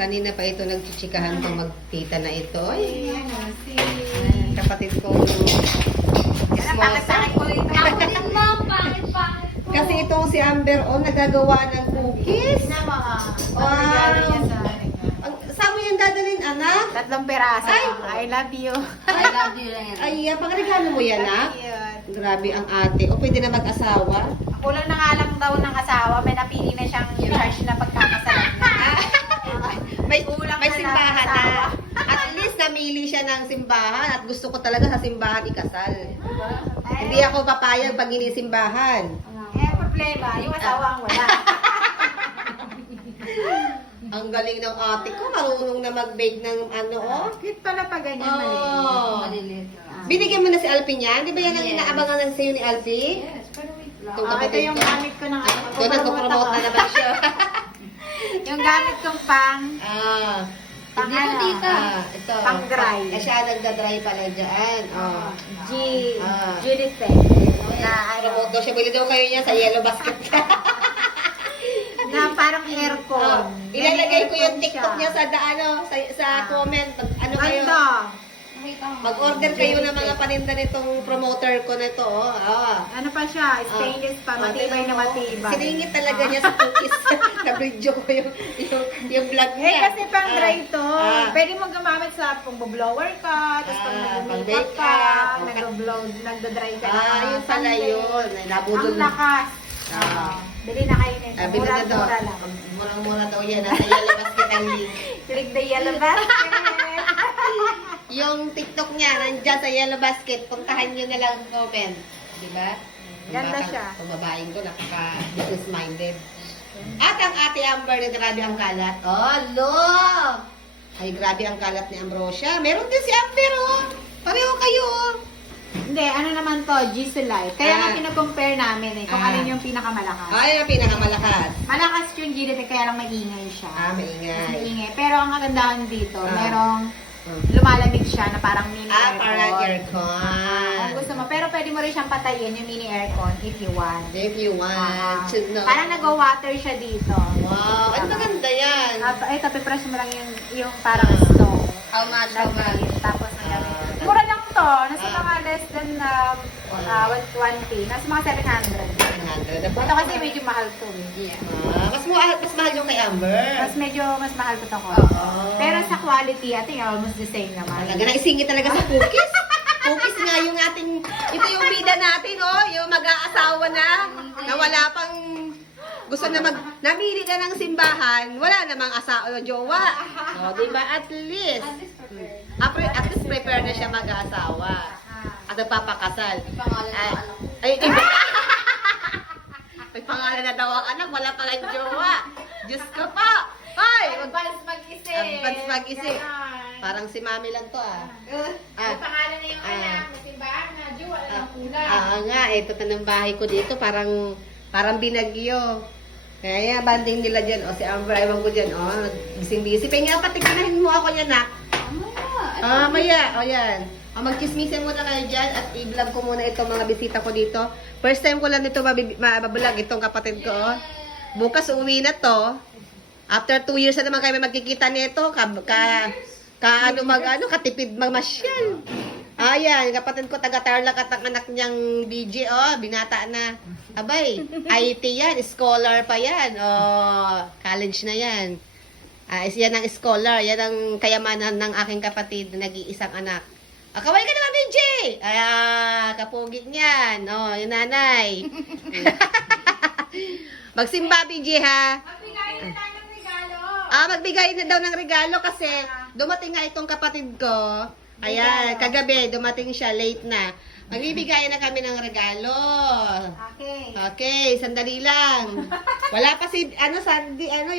Kanina pa ito nagchichikahan tong magtita na ito. Ay, Si... kapatid ko. Nakakasakit ko ito. Ako din, ma'am. Pangit ko. Kasi itong si Amber, nagagawa ng cookies. Wow. Saan mo yan dadalhin, anak? 3 peraso. Ay. I love you. I love you lang yan. Ay, pangregalo mo yan, ah? Cute. Grabe ang ate. O, pwede na mag-asawa. Kulang na nga lang daw ng asawa. May napili na siyang charge na pagkakasalan na. May, Kulang may na lang simbahan ang na. asawa. At least namili siya ng simbahan at gusto ko talaga sa simbahan ikasal. Hindi ako papayag pag inisimbahan. Problema, yung asawa ang wala. Ang galing ng ate ko, marunong na mag-bake ng ano, oh. Cute pala pag ganyan Oh. Maliliit. Binigyan mo na si Alfie niyan? Di ba yan ang Yes. inaabangan na sa'yo ni Alfie? Yes, pero wait lang. Itong Ito kapatid yung ko. gamit ko ng ano. Ito, nagpo-promote na naman siya. Yung gamit kong pang Hindi ko, tita. Ito. Pang-dry. Siya nagda-dry pala dyan. Oh. Julite. Na ano, Promote daw siya. Bili daw kayo niya sa yellow basket. na parang aircon. Ilalagay ko yung Aircon TikTok niya sa sa comment. Ano kayo? Ganda. Mag-order kayo ng mga paninda nitong promoter ko na ito. Oh. Ano pa siya? Stainless pa. Matibay na matibay. Siningit talaga niya sa cookies. Na-video ko yung vlog Eh, niya. kasi pang dry to. Ah. Pwede mo gumamit sa pag-blower ka, tapos pag nag-makeup pang-bake ka, up. nag-blow, nagda-dry ka na. Yun pala yun. Nabudol. Ang lakas. Ah. Bili na kayo nito. Sabi na daw. Mura lang. Murang-mura daw yan. Nasa yellow basket ang link. Click the yellow basket. Yung TikTok niya, nandiyan sa yellow basket. Puntahan nyo na lang comment. Diba? Ganda siya. Itong babaeng ko, nakaka-business minded. At ang ate Amber na grabe ang kalat. Oh, look! Ay, grabe ang kalat ni Ambrosia. Meron din si Amber, oh. Pareho kayo, oh. Hindi, ano naman to, G-Solite. Kaya nga pinakompare namin kung alin yung pinakamalakas. Ay, ang pinakamalakas. Malakas yung G-Solite, kaya lang maingay siya. Maingay. Maingay. Pero ang kagandahan dito, Ah. merong lumalamig siya na parang mini aircon. Parang aircon. Kung gusto mo. Pero pwede mo rin siyang patayin yung mini aircon if you want. If you want to know. Parang nag-water siya dito. Wow, ay maganda yan. Ito, pipress mo lang yung parang stove. How much? How much? Tapos mura lang to. Nasa mga less than 120. Nasa mga 700. 100. Ito kasi medyo mahal to. Yeah. Mas mahal yung kay Amber. Mas mahal to ko. Oo. Pero sa quality, I think almost the same naman. Talaga naisingit talaga sa cookies. Cookies nga yung ating, ito yung bida natin, oh, yung mag-aasawa na wala pang gusto na namili na ng simbahan, wala namang asawa, jowa. O, diba? At least, at least prepare na siya mag-aasawa. At nagpapakasal. Pangalan ng anak ko. Ay, iba. May pangalan na daw ang anak, wala pa lang jowa. Diyos ko pa. Hoy! Advance mag-isip. Advance mag-isip. Ganon. Parang si mami lang to, ah. May pangalan na yung anak, may simbahan na, Diyo, wala ng kulang. Nga, ito tanong bahay ko dito, parang binagyo. Kaya banding nila dyan, o si Amber, ewan ko dyan, gising-busy. Kaya nga, patiganahin mo ako yan, nak. Maya, o yan. Magchismisan muna kayo dyan at i-vlog ko muna itong mga bisita ko dito. First time ko lang dito mabablog itong kapatid ko, oh. Bukas uuwi na to. After 2 years na naman kayo magkikita nito, katipid mamasyal. Ayan, kapatid ko taga-Tarlac at ang anak niyang BJ, binata na. Abay, IT yan, scholar pa yan. College na yan. Yan ang scholar, yan ang kayamanan ng aking kapatid na nag-iisang anak. Kaway ka naman, BJ! Kapugit niyan. Yung nanay. Magsimba, BJ, ha? Magbigay na tayo ng regalo. Magbigay na daw ng regalo kasi dumating nga itong kapatid ko. Ayan, kagabi, dumating siya, late na. Magbibigay na kami ng regalo. Okay. Okay, sandali lang. Wala pa yung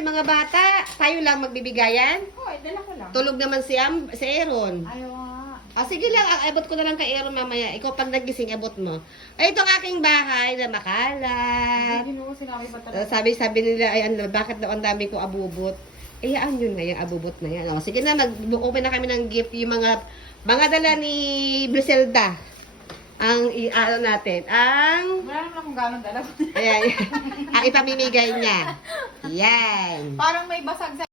mga bata. Tayo lang magbibigayan. Dala ko lang. Tulog naman si Aaron. Ayaw. Sige lang, abot ko na lang kay Aaron mamaya. Ikaw pag nagising, abot mo. Ay, itong aking bahay na makalat. Ginoo, sinabi ba talaga? Sabi nila, bakit daw ang dami ko abubot? Yun nga, yung abubot na yan. Sige na, mag-open na kami ng gift. Yung mga dala ni Briselda. Ang natin. Wala naman akong gano'ng dala. Ayan, ang ipamimigay niya. Yan. Parang may basag sa